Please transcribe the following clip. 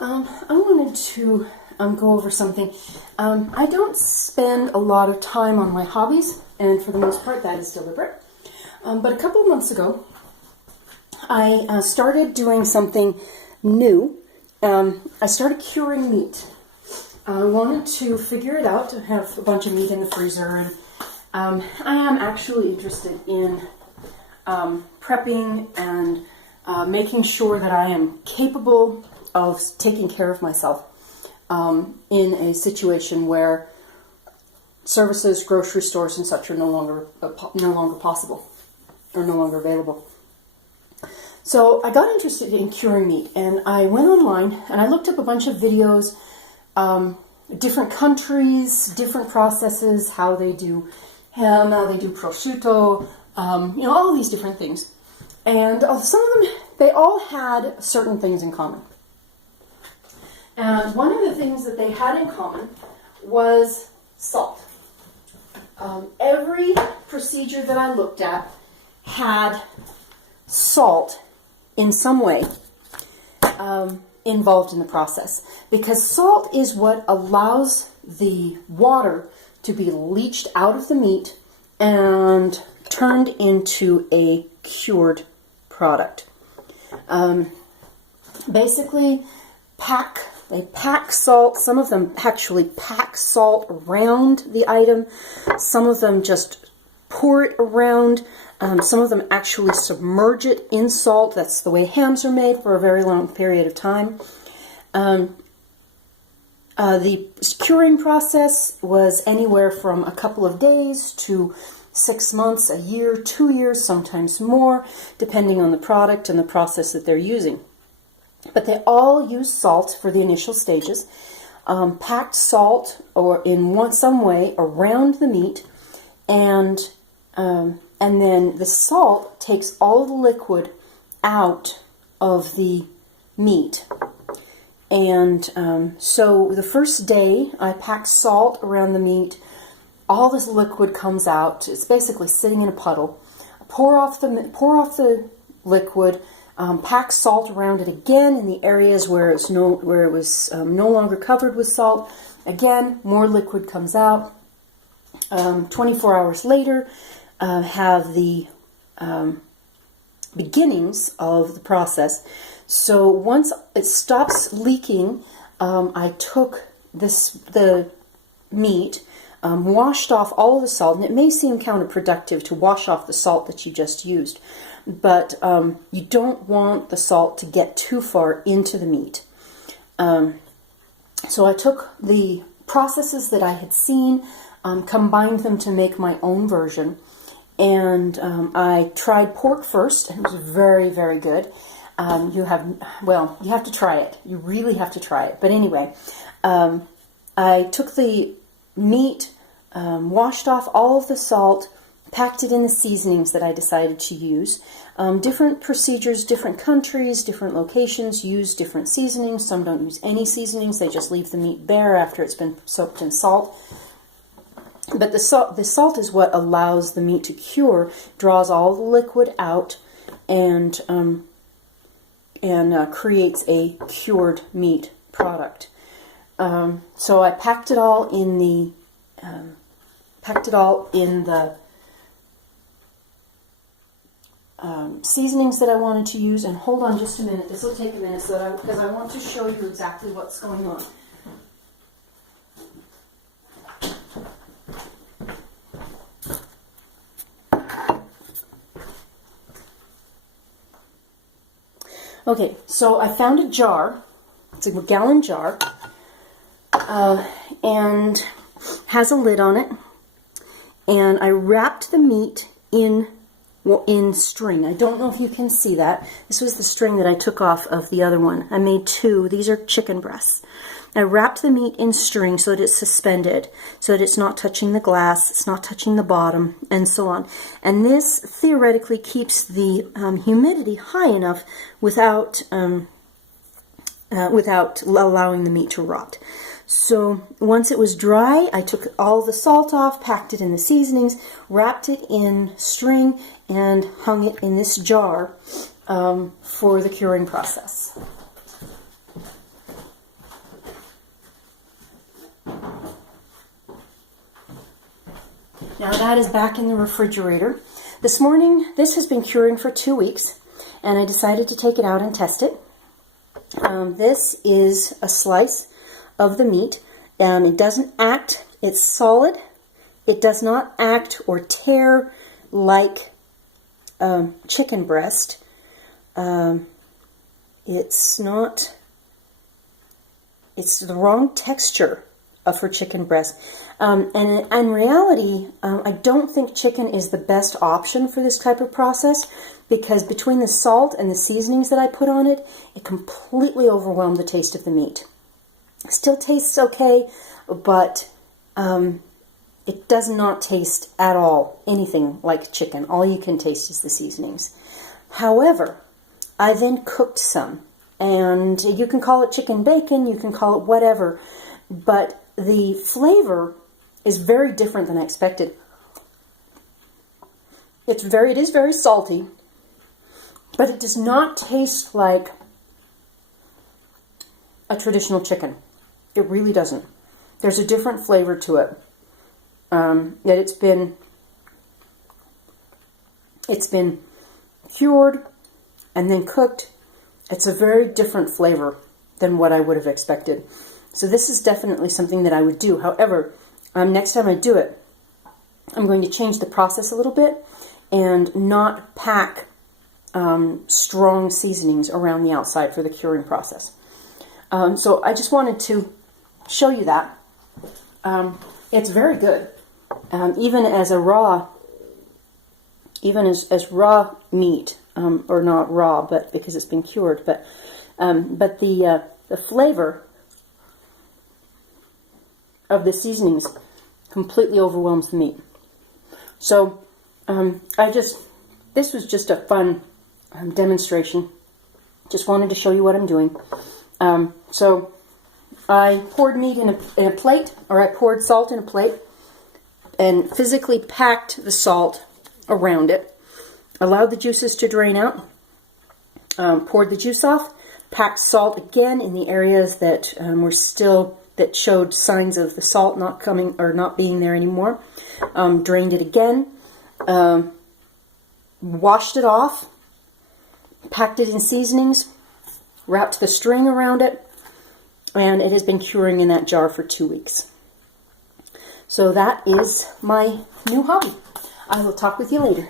I wanted to go over something. I don't spend a lot of time on my hobbies, and for the most part that is deliberate. But a couple of months ago, I started doing something new. I started curing meat. I wanted to figure it out, to have a bunch of meat in the freezer, and I am actually interested in prepping and making sure that I am capable of taking care of myself in a situation where services, grocery stores, and such are no longer possible or no longer available. So I got interested in curing meat, and I went online and I looked up a bunch of videos, different countries, different processes, how they do ham, how they do prosciutto, all these different things. And some of them, they all had certain things in common. And one of the things that they had in common was salt. Every procedure that I looked at had salt in some way involved in the process, because salt is what allows the water to be leached out of the meat and turned into a cured product. Basically, they pack salt. Some of them actually pack salt around the item. Some of them just pour it around. Some of them actually submerge it in salt. That's the way hams are made for a very long period of time. The curing process was anywhere from a couple of days to 6 months, a year, 2 years, sometimes more, depending on the product and the process that they're using. But they all use salt for the initial stages, packed salt or in some way around the meat, and then the salt takes all the liquid out of the meat. And so the first day I packed salt around the meat, all this liquid comes out. It's basically sitting in a puddle. Pour off the liquid. Pack salt around it again in the areas where it was no longer covered with salt. Again, more liquid comes out. 24 hours later, have the beginnings of the process. So once it stops leaking, I took the meat, washed off all of the salt, and it may seem counterproductive to wash off the salt that you just used, but you don't want the salt to get too far into the meat. So I took the processes that I had seen, combined them to make my own version, and I tried pork first, and it was very, very good. You have to try it. You really have to try it. But anyway, I took the meat, washed off all of the salt, packed it in the seasonings that I decided to use. Different procedures, different countries, different locations use different seasonings. Some don't use any seasonings. They just leave the meat bare after it's been soaked in salt. But the salt is what allows the meat to cure, draws all the liquid out, and creates a cured meat product. So I packed it all in the seasonings that I wanted to use. And hold on just a minute. This will take a minute because I want to show you exactly what's going on. Okay, so I found a jar. It's a gallon jar, and has a lid on it. And I wrapped the meat in string. I don't know if you can see that. This was the string that I took off of the other one. I made two. These are chicken breasts. I wrapped the meat in string so that it's suspended, so that it's not touching the glass, it's not touching the bottom, and so on. And this theoretically keeps the humidity high enough without allowing the meat to rot. So once it was dry, I took all the salt off, packed it in the seasonings, wrapped it in string, and hung it in this jar for the curing process. Now that is back in the refrigerator. This morning, this has been curing for 2 weeks, and I decided to take it out and test it. This is a slice of the meat. It doesn't act, it's solid. It does not act or tear like chicken breast. It's the wrong texture for chicken breast. And in reality, I don't think chicken is the best option for this type of process, because between the salt and the seasonings that I put on it, it completely overwhelmed the taste of the meat. It still tastes okay, but it does not taste at all anything like chicken. All you can taste is the seasonings. However, I then cooked some, and you can call it chicken bacon, you can call it whatever, but the flavor is very different than I expected. It is very salty, but it does not taste like a traditional chicken. It really doesn't. There's a different flavor to it. That it's been cured and then cooked. It's a very different flavor than what I would have expected. So this is definitely something that I would do. However, next time I do it, I'm going to change the process a little bit and not pack strong seasonings around the outside for the curing process. So I just wanted to show you that. It's very good. Even as raw meat, or not raw, but because it's been cured, but the flavor of the seasonings completely overwhelms the meat. So this was just a fun demonstration. Just wanted to show you what I'm doing. So I poured meat in a plate, or I poured salt in a plate, and physically packed the salt around it. Allowed the juices to drain out. Poured the juice off. Packed salt again in the areas that that showed signs of the salt not coming or not being there anymore. Drained it again. Washed it off. Packed it in seasonings. Wrapped the string around it. And it has been curing in that jar for 2 weeks. So that is my new hobby. I will talk with you later.